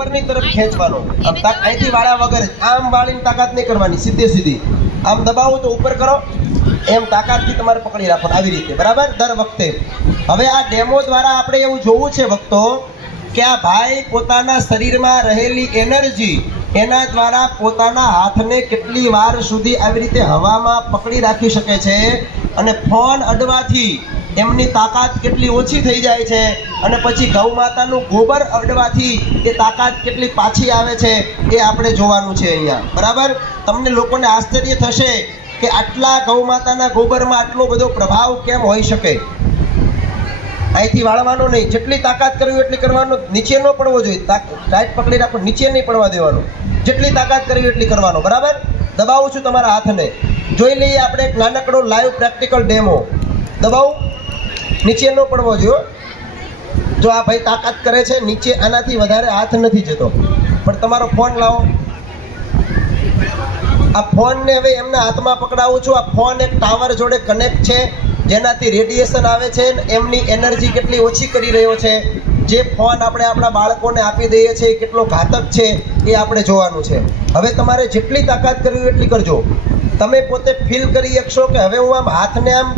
ઉપરની તરફ ખેંચવાનો. આમ તાક- અહીંથી વાળા વગર આમ વાળીને તાકાત નહીં કરવાની, સીધે સીધી. આમ દબાવો તો ઉપર કરો. એમ તાકાતથી તમારે પકડી રાખો આવી રીતે. બરાબર? દર વખતે. હવે આ ડેમો દ્વારા આપણે એવું જોવું છે ભક્તો, કે આ ભાઈ પોતાના શરીરમાં રહેલી એનર્જી, એના દ્વારા પોતાના હાથને કેટલી વાર સુધી આવી રીતે હવામાં પકડી રાખી શકે છે અને ફોન અડવાથી એમની તાકાત કેટલી ઓછી થઈ જાય છે અને પછી ગૌ માતાનું ગોબર અડવાથી એ તાકાત કેટલી પાછી આવે છે એ આપણે જોવાનું છે અહીંયા. બરાબર? તમને લોકોને આશ્ચર્ય થશે કે આટલા ગૌ માતાના ગોબરમાં આટલો બધો પ્રભાવ કેમ હોઈ શકે? અહીંથી વાળવાનો નહીં. જેટલી તાકાત કરવી એટલી કરવાનો. નીચે ન પડવો જોઈએ. ટાઈટ પકડી રાખો નીચે નહીં પડવા દેવાનો. જેટલી તાકાત કરવી એટલી કરવાનો. બરાબર? દબાવું છું તમારા હાથને. જોઈ લઈએ આપણે એક નાનકડો લાઈવ પ્રેક્ટિકલ ડેમો દબાવું. નીચે ન પડવો જોઈએ. જો આ ભાઈ તાકાત કરે છે, નીચે આનાથી વધારે હાથ નથી જતો. પણ તમારો ફોન લાવો. આ ફોનને હવે એમના હાથમાં પકડાવું છું. આ ફોન એક ટાવર જોડે કનેક્ટ છે. જેનાથી રેડિયેશન આવે છે એમની એનર્જી કેટલી ઓછી કરી રહ્યો છે. જે ફોન આપણે આપણા બાળકોને આપી દઈએ છીએ કેટલો ઘાતક છે, એ આપણે જોવાનું છે. હવે તમારે જેટલી તાકાત કરવી એટલી કરજો. તમે પોતે ફીલ કરી શકશો કે હવે હું આમ હાથને આમ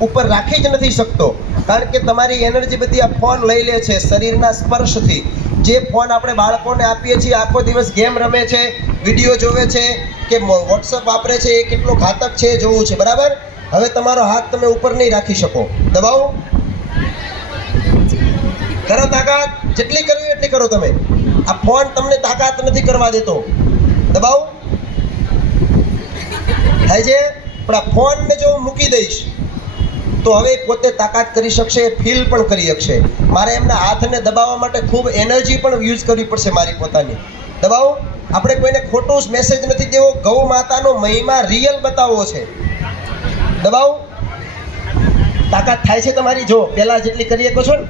ઉપર રાખી જ નથી શકતો. કારણ કે તમારી એનર્જી બધી આ ફોન લઈ લે છે, શરીરના સ્પર્શથી. જે ફોન આપણે બાળકોને આપીએ છીએ, આખો દિવસ ગેમ રમે છે, વીડિયો જોવે છે, કે વોટ્સઅપ વાપરે છે, એ કેટલો ઘાતક છે જોવું છે, બરાબર? હવે તમારો હાથ તમે ઉપર નહીં રાખી શકો. દબાવો. કરો તાકાત. જેટલી કરવી એટલી કરો તમે. આ ફોન તમને તાકાત નથી કરવા દેતો. દબાવો. થાય છે? પણ આ ફોનને જો હું મૂકી દઈશ તો હવે પોતે તાકાત કરી શકશે ફીલ પણ કરી શકશે. મારે એમના હાથને દબાવવા માટે ખૂબ એનર્જી પણ યુઝ કરવી પડશે મારી પોતાની. દબાવો. આપણે કોઈને ખોટો મેસેજ નથી દેવો. ગૌ માતાનો મહિમા રિયલ બતાવવો છે. દબાવો. તાકાત થાય છે તમારી? જો, પહેલાં જેટલી કરી શકો છો ને.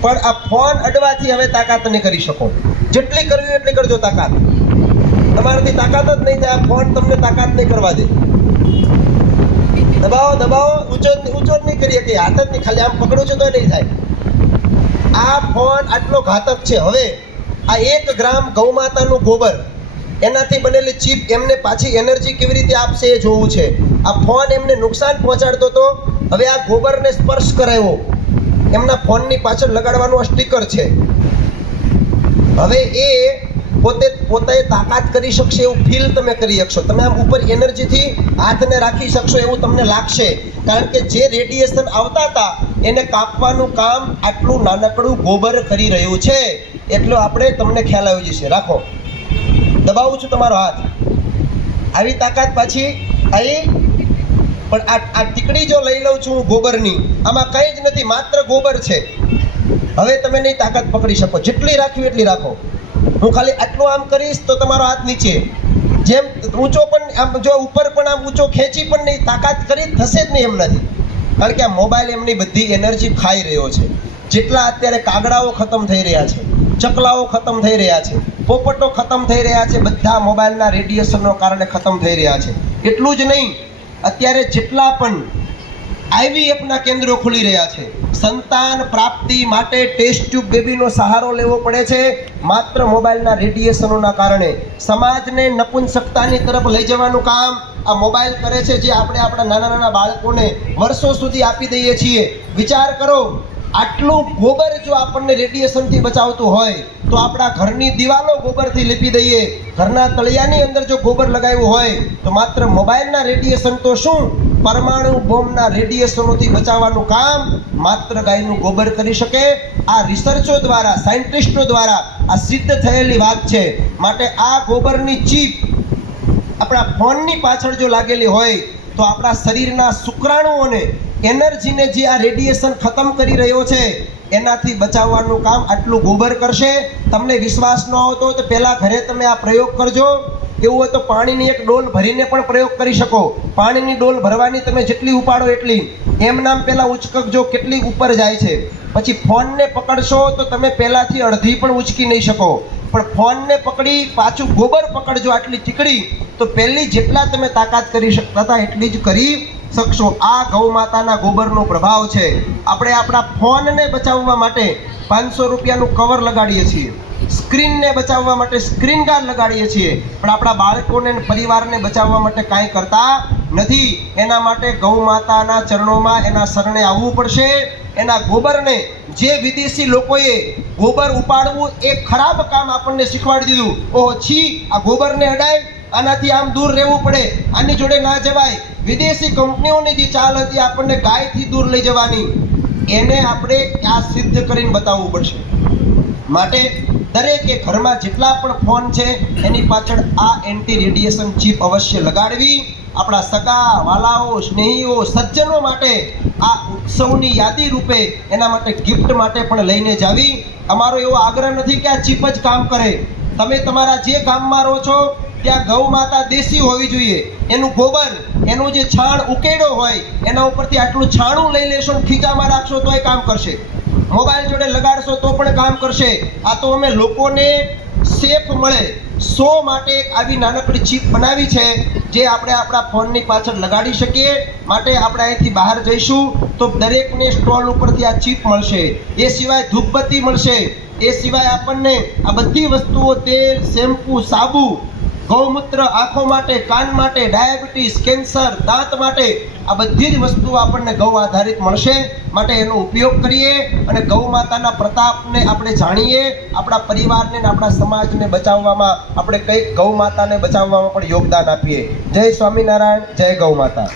પણ આ ફોન અડવાથી હવે તાકાત નહીં કરી શકો. જેટલી કરવી એટલી કરજો તાકાત. તમારાથી તાકાત જ નહીં થાય. ફોન તમને તાકાત નહીં કરવા દે. દબાવો દબાવો ઊંચો ઊંચો નહીં કરી શકે હાથ જ નહીં, ખાલી આમ પકડું છું તો નહીં થાય. આ ફોન આટલો ઘાતક છે. હવે આ એક ગ્રામ ગૌમાતાનું ગોબર, એનાથી બનેલી ચીપ એમને પાછી એનર્જી કેવી રીતે આપશે એ જોવું છે. આ ફોન એમને નુકસાન પહોંચાડતો હતો હવે આ ગોબરને સ્પર્શ કરાવ્યો એમના ફોનની પાછળ લગાડવાનું આ સ્ટીકર છે. હવે એ પોતે પોતે તાકાત કરી શકશે એવું ફીલ તમે કરી શકશો. તમે આમ ઉપર એનર્જીથી હાથને રાખી શકશો એવું તમને લાગશે. કારણ કે જે રેડિયેશન આવતા હતા, એને કાપવાનું કામ આટલું નાનકડું ગોબર કરી રહ્યું છે. એટલો આપણે તમને ખ્યાલ આવી જશે. રાખો. દબાવું છું તમારો હાથ. આવી તાકાત પાછી આવી. પણ આ આ ટીકડી જો લઈ લઉં છું હું ગોબરની, આમાં કંઈ જ નથી, માત્ર ગોબર છે. હવે તમે નહીં તાકાત પકડી શકો. જેટલી રાખવી એટલી રાખો. હું ખાલી આટલું આમ કરીશ તો તમારો હાથ નીચે. જેમ ઊંચો પણ આમ જો ઉપર પણ આમ ઊંચો ખેંચી પણ નહીં, તાકાત કરી થશે જ નહીં એમનાથી. કારણ કે આ મોબાઈલ એમની બધી એનર્જી ખાઈ રહ્યો છે. જેટલા અત્યારે કાગડાઓ ખતમ થઈ રહ્યા છે, ચકલાઓ ખતમ થઈ રહ્યા છે, પોપટો ખતમ થઈ રહ્યા છે, બધા મોબાઈલના રેડિયેશનનો કારણે ખતમ થઈ રહ્યા છે. એટલું જ નહીં, અત્યારે જેટલા પણ આઈવીએફના કેન્દ્રો ખુલી રહ્યા છે. સંતાન પ્રાપ્તિ માટે ટેસ્ટ ટ્યુબ બેબીનો સહારો લેવો પડે છે. માત્ર મોબાઈલના રેડિયેશનોના કારણે. સમાજને નપુંસકતાની તરફ લઈ જવાનું કામ આ મોબાઈલ કરે છે જે આપણે આપણા નાના નાના બાળકોને વર્ષો સુધી આપી દઈએ છીએ. વિચાર કરો, આટલું ગોબર જો આપણને રેડિયેશનથી બચાવતું હોય, તો આપણા ઘરની દિવાલો ગોબરથી લીપી દઈએ. ઘરના તળિયાની અંદર જો ગોબર લગાવ્યું હોય, તો માત્ર મોબાઈલના રેડિયેશન તો શું? પરમાણુ બોમ્બના રેડિયેશનોથી બચાવવાનું કામ માત્ર ગાયનું ગોબર કરી શકે. આ રિસર્ચો દ્વારા સાયન્ટિસ્ટો દ્વારા આ સિદ્ધ થયેલી વાત છે. માટે આ ગોબરની ચીપ આપણા ફોનની પાછળ જો લાગેલી હોય તો આપણા શરીરના શુક્રાણુઓને, એનર્જીને જે આ રેડિયેશન ખતમ કરી રહ્યો છે, એનાથી બચાવવાનું કામ આટલું ગોબર કરશે. તમને વિશ્વાસ ન આવતો તો પહેલાં ઘરે તમે આ પ્રયોગ કરજો. એવું હોય તો પાણીની એક ડોલ ભરીને પણ પ્રયોગ કરી શકો. પાણીની ડોલ ભરવાની તમે જેટલી ઉપાડો એટલી. એમ નામ પહેલાં ઉચકજો કેટલી ઉપર જાય છે. પછી ફોનને પકડશો તો તમે પહેલાંથી અડધી પણ ઉચકી નહીં શકો. પણ ફોનને પકડી, પાછું ગોબર પકડજો આટલી ચીકડી તો પહેલી જેટલા તમે તાકાત કરી શકતા હતા એટલી જ કરી શકશો. આ ગૌ માતાના ગોબરનો પ્રભાવ છે. આપણે આપણા ફોનને બચાવવા માટે પાંચસો રૂપિયાનું કવર લગાડીએ છીએ. સ્ક્રીનને બચાવવા માટે સ્ક્રીન ગાર્ડ લગાડીએ છીએ. પણ આપણા બાળકોને પરિવારને બચાવવા માટે કાંઈ કરતા નથી. એના માટે ગૌ માતાના ચરણોમાં એના શરણે આવવું પડશે. એના ગોબરને જે વિદેશી લોકોએ ગોબર ઉપાડવું એ ખરાબ કામ આપણને શીખવાડી દીધું. ઓહો, છી, આ ગોબરને અડાય આનાથી આમ દૂર રહેવું પડે. આની જોડે ના જવાય. વિદેશી કંપનીઓની જે ચાલ હતી આપણને ગાયથી દૂર લઈ જવાની. એને આપણે આ સિદ્ધ કરીને બતાવવું પડશે? માટે દરેકે ઘરમાં જેટલા પણ ફોન છે, એની પાછળ આ એન્ટી રેડિયેશન ચીપ અવશ્ય લગાડવી. આપણા સગા, વાલાઓ, સ્નેહીઓ, સજ્જનો માટે આ ઉત્સવની યાદી રૂપે એના માટે ગિફ્ટ માટે પણ લઈને જાવી. અમારો એવો આગ્રહ નથી કે આ ચીપ જ કામ કરે. તમે તમારા જે ગામમાં રહો છો, ત્યાં ગૌ માતા દેશી હોવી જોઈએ. એનું ગોબર, એનું જે છાણ ઉકેડો હોય, એના ઉપરથી આટલું છાણું લઈ લેશો ખીચામાં રાખશો એ કામ કરશે. મોબાઈલ જોડે લગાડશો તો પણ કામ કરશે. આ તો અમે લોકોને સેફ મળે. સો માટે આવી નાનકડી ચીપ બનાવી છે, જે આપણે આપણા ફોનની પાછળ લગાડી શકીએ. માટે આપણે અહીંથી બહાર જઈશું તો દરેકને સ્ટોલ ઉપરથી આ ચીપ મળશે. એ સિવાય ધૂપબત્તી મળશે. એ સિવાય આપણને આ બધી વસ્તુઓ, તેલ, શેમ્પૂ, સાબુ ગૌમૂત્ર આંખો માટે, કાન માટે, ડાયાબિટીસ, કેન્સર, દાંત માટે આ બધી જ વસ્તુઓ આપણને ગૌ આધારિત મળશે. માટે એનો ઉપયોગ કરીએ અને ગૌ માતાના પ્રતાપને આપણે જાણીએ, આપણા પરિવારને આપણા સમાજને બચાવવામાં, આપણે કંઈક ગૌ માતાને બચાવવામાં પણ યોગદાન આપીએ. જય સ્વામિનારાયણ, જય ગૌ માતા.